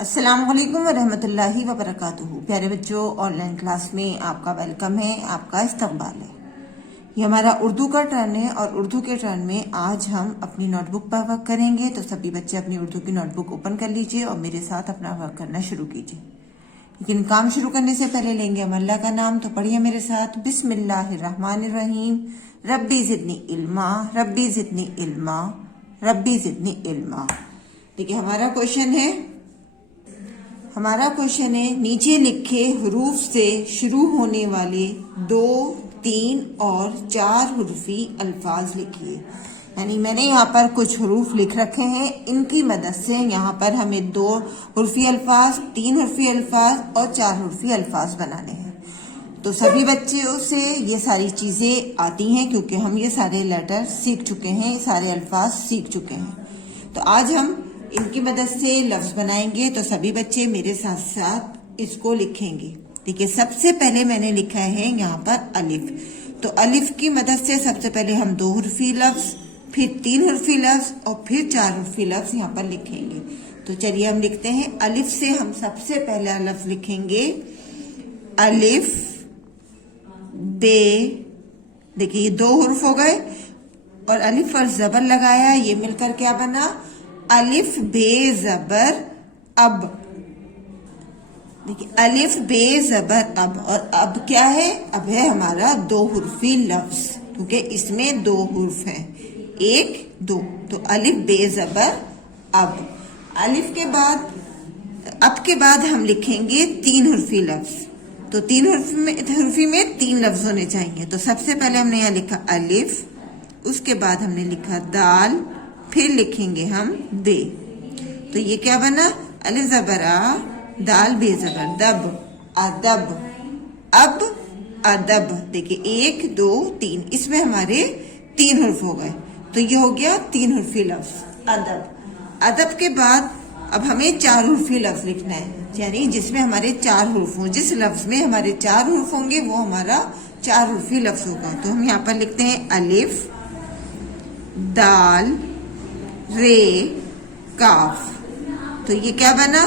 السلام علیکم ورحمۃ اللہ وبرکاتہ۔ پیارے بچوں، آن لائن کلاس میں آپ کا ویلکم ہے، آپ کا استقبال ہے۔ یہ ہمارا اردو کا ٹرن ہے اور اردو کے ٹرن میں آج ہم اپنی نوٹ بک پر ورک کریں گے۔ تو سبھی بچے اپنی اردو کی نوٹ بک اوپن کر لیجئے اور میرے ساتھ اپنا ورک کرنا شروع کیجئے۔ لیکن کام شروع کرنے سے پہلے لیں گے ہم اللہ کا نام، تو پڑھیے میرے ساتھ، بسم اللہ الرحمن الرحیم۔ ربی زدنی علما، ربی زدنی علما، ربی زدنی علما۔ دیکھیے ہمارا کوشچن ہے نیچے لکھے حروف سے شروع ہونے والے 2، 3 اور 4 حرفی الفاظ لکھیے۔ یعنی میں نے یہاں پر کچھ حروف لکھ رکھے ہیں، ان کی مدد سے یہاں پر ہمیں 2 حرفی الفاظ، 3 حرفی الفاظ اور 4 حرفی الفاظ بنانے ہیں۔ تو سبھی بچوں سے یہ ساری چیزیں آتی ہیں کیونکہ ہم یہ سارے لیٹر سیکھ چکے ہیں، سارے الفاظ سیکھ چکے ہیں۔ تو آج ہم ان کی مدد سے لفظ بنائیں گے، تو سبھی بچے میرے ساتھ ساتھ اس کو لکھیں گے۔ ٹھیک ہے، سب سے پہلے میں نے لکھا ہے یہاں پر الف۔ تو الف کی مدد سے سب سے پہلے ہم 2 حرفی لفظ، پھر 3 حرفی لفظ اور پھر 4 حرفی لفظ یہاں پر لکھیں گے۔ تو چلیے ہم لکھتے ہیں الف سے۔ ہم سب سے پہلا لفظ لکھیں گے الف بے۔ دیکھیے یہ 2 حرف ہو گئے اور الف پر زبر لگایا، یہ مل کر کیا بنا؟ الف بے زبر اب۔ دیکھیے الف بے زبر اب، اور اب کیا ہے؟ اب ہے ہمارا 2 حرفی لفظ، کیونکہ اس میں 2 حرف ہیں، 1 2۔ تو الف بے زبر اب۔ الف کے بعد، اب کے بعد ہم لکھیں گے 3 حرفی لفظ۔ تو 3 حرفی میں 3 لفظ ہونے چاہیے۔ تو سب سے پہلے ہم نے یہاں لکھا الف، اس کے بعد ہم نے لکھا دال، پھر لکھیں گے ہم بے۔ تو یہ کیا بنا؟ الف زبر آ، دال بے زبر دب، ادب، اب ادب۔ دیکھیں 1 2 3، اس میں ہمارے 3 حرف ہو گئے، تو یہ ہو گیا 3 حرفی لفظ ادب۔ ادب کے بعد اب ہمیں 4 حرفی لفظ لکھنا ہے، یعنی جس میں ہمارے 4 حرف ہوں، جس لفظ میں ہمارے 4 حرف ہوں گے وہ ہمارا 4 حرفی لفظ ہوگا۔ تو ہم یہاں پر لکھتے ہیں الف دال رے کاف۔ تو یہ کیا بنا؟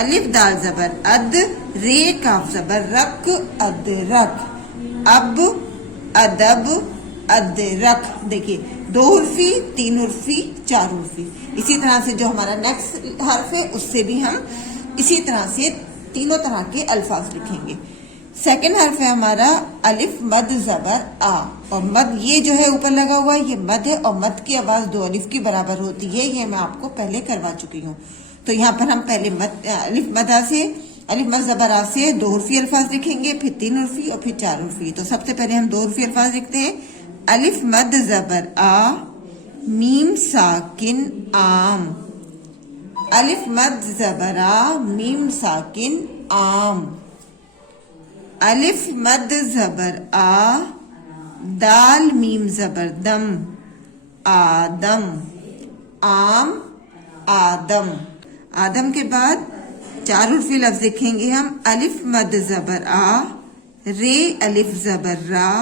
الف دال زبر اد، رے کاف زبر رک، ادرک، اب ادب ادرک۔ دیکھیے 2 حرفی، 3 حرفی، 4 حرفی۔ اسی طرح سے جو ہمارا نیکسٹ حرف ہے اس سے بھی ہم اسی طرح سے تینوں طرح کے الفاظ لکھیں گے۔ سیکنڈ حرف ہے ہمارا الف مد زبر آ، اور مد یہ جو ہے اوپر لگا ہوا ہے یہ مد ہے، اور مد کی آواز 2 الف کی برابر ہوتی ہے، یہ میں آپ کو پہلے کروا چکی ہوں۔ تو یہاں پر ہم پہلے الف مد زبر آ سے 2 حرفی الفاظ لکھیں گے، پھر 3 حرفی اور پھر 4 حرفی۔ تو سب سے پہلے ہم 2 حرفی الفاظ لکھتے ہیں الف مد زبر آ میم ساکن آم۔ الف مد زبر آ میم ساکن آم۔ الف مد زبر آ دال میم زبر دم آدم، آم آدم۔ آدم کے بعد 4 حرفی لفظ لکھیں گے ہم الف مد زبر آ رے الف زبر را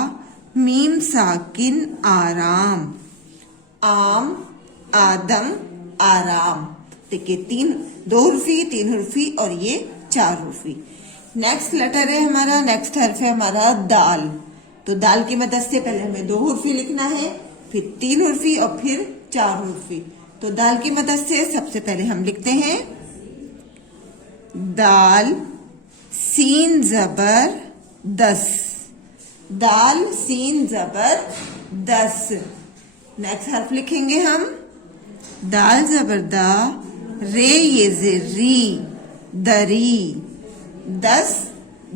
میم ساکن آرام، آم آدم آرام۔ دیکھیے 2 حرفی، 3 حرفی اور یہ 4 حرفی۔ نیکسٹ لیٹر ہے ہمارا، نیکسٹ حرف ہے ہمارا دال۔ تو دال کی مدد سے پہلے ہمیں 2 حرفی لکھنا ہے، پھر 3 حرفی اور پھر 4 حرفی۔ تو دال کی مدد سے سب سے پہلے ہم لکھتے ہیں دال سین زبر 10، دال سین زبر 10۔ نیکسٹ حرف لکھیں گے ہم دال زبر دا رے یہ زر ری دری، 10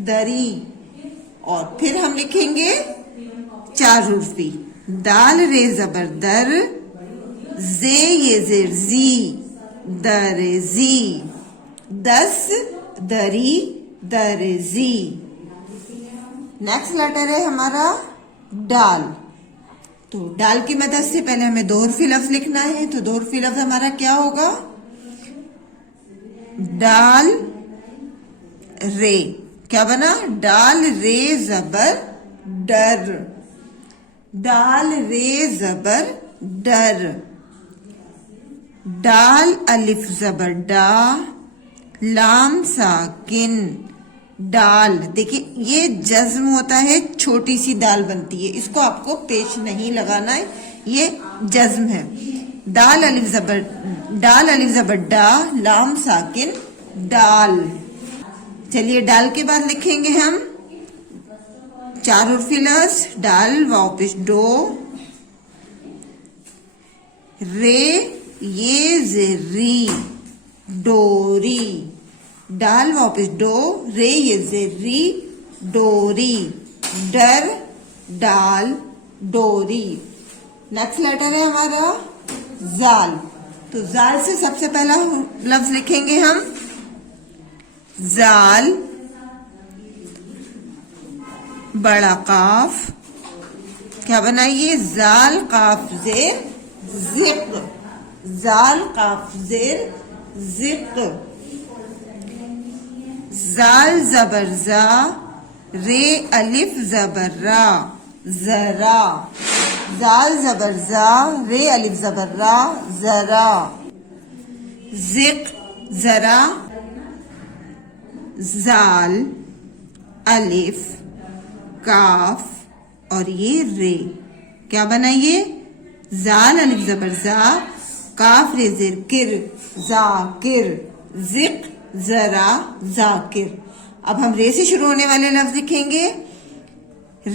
دری۔ اور پھر ہم لکھیں گے 4 حرفی دال رے زبر در زے یہ زر زی درزی، 10 دری درزی۔ نیکسٹ لیٹر ہے ہمارا ڈال۔ تو ڈال کی مدد سے پہلے ہمیں 2 حرفی لفظ لکھنا ہے، تو 2 حرفی لفظ ہمارا کیا ہوگا؟ ڈال رے، کیا بنا؟ ڈال رے زبر ڈر، ڈال رے زبر ڈر۔ ڈال الف زبر ڈا لام ساکن ڈال. دیکھیں یہ جزم ہوتا ہے, چھوٹی سی دال بنتی ہے, اس کو آپ کو پیش نہیں لگانا ہے, یہ جزم ہے. ڈال الف زبر ڈا, لام ساکن ڈال. چلیے ڈال کے بعد لکھیں گے ہم 4 حرفی لفظ. ڈال واو پیش ڈو, رے یہ زری ڈوری. ڈال واو پیش ڈو, رے یہ زری ڈوری. ڈر ڈال ڈوری. نیکسٹ لیٹر ہے ہمارا زال. تو زال سے سب سے پہلا لفظ لکھیں گے ہم زال, بڑا قاف, کیا بنائیے زال قاف زیر زق, زال قاف زیر زق. زال زبر زا, رے الف زبر را ذرا. زال زبر زا, رے الف زبر را ذرا. زق ذرا, زال الف کاف اور یہ رے, کیا بنائیے زال الف زبر زا, کاف رے زیر کر ذاکر. زق ذرا ذاکر. اب ہم رے سے شروع ہونے والے لفظ لکھیں گے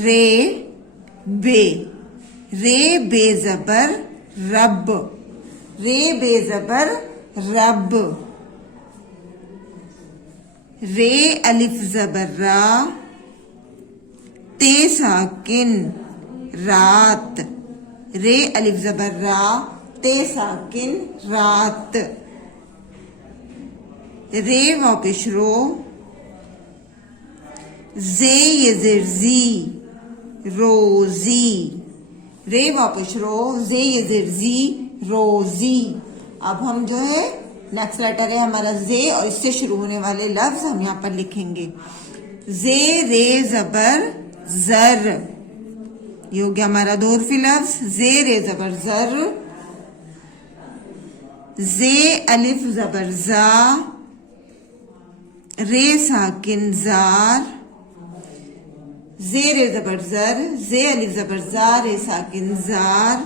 رے بے. رے بے زبر رب, رے بے زبر رب. رے الف زبر را, تے ساکن رات. رے الف زبر را, تے ساکن رات. رے واو پیش رو, زے یہ زر زی روزی. رے واو پیش رو, زے یہ زر زی روزی. اب ہم جو ہے نیکسٹ لیٹر ہے ہمارا زے, اور اس سے شروع ہونے والے لفظ ہم یہاں پر لکھیں گے زے رے زبر زر. یہ ہو گیا ہمارا 2 حرفی لفظ زے رے زبر زر. زے الف زبر زا, رے ساکن زار. زے رے زبر زر, زے الف زبر زا, رے ساکن زار.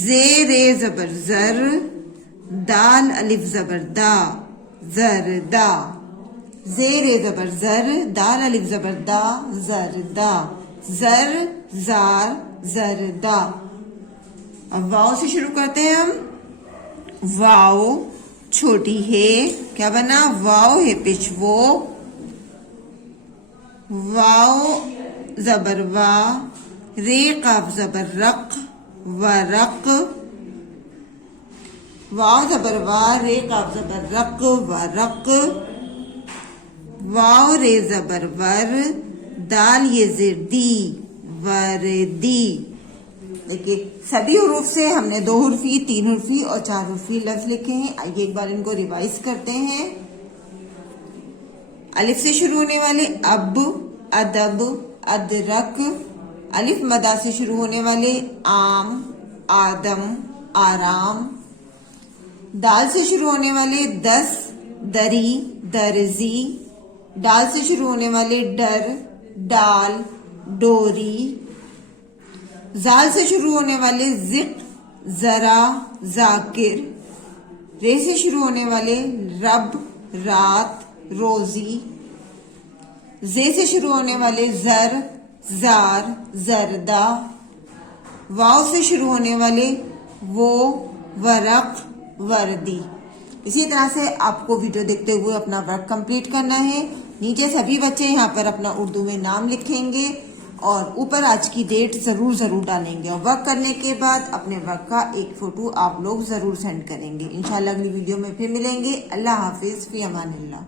زے رے زبر زر, دال الف زبر دا زردا. زے رے زبر زر, دال الف زبر دا زردا. زر زار زردا. اب واؤ سے شروع کرتے ہیں ہم. واؤ چھوٹی ہے, کیا بنا واؤ ہے پیش وہ. واؤ زبر وا, رے قاف زبر رق ورق. واؤ زبر وا, رے قاف زبر رق ورق. واؤ رے زبر ور, دال یہ زر دی وردی. دیکھیے سبھی حروف سے ہم نے 2 حرفی 3 حرفی اور 4 حرفی لفظ لکھے ہیں. آئیے ایک بار ان کو ریوائز کرتے ہیں. الف سے شروع ہونے والے اب, ادب, ادرک. الف مدا سے شروع ہونے والے آم, آدم, آرام. دال سے شروع ہونے والے دس, دری, درزی. ڈال سے شروع ہونے والے ڈر, ڈال, ڈوری. زال سے شروع ہونے والے زق, ذرا, ذاکر. رے سے شروع ہونے والے رب, رات, روزی. زے سے شروع ہونے والے زر, زار, زردہ. واؤ سے شروع ہونے والے وہ, ورق, وردی. اسی طرح سے آپ کو ویڈیو دیکھتے ہوئے اپنا ورک کمپلیٹ کرنا ہے. نیچے سبھی بچے یہاں پر اپنا اردو میں نام لکھیں گے اور اوپر آج کی ڈیٹ ضرور ڈالیں گے. اور ورک کرنے کے بعد اپنے ورک کا ایک فوٹو آپ لوگ ضرور سینڈ کریں گے. انشاءاللہ اگلی ویڈیو میں پھر ملیں گے. اللہ حافظ, فی امان اللہ.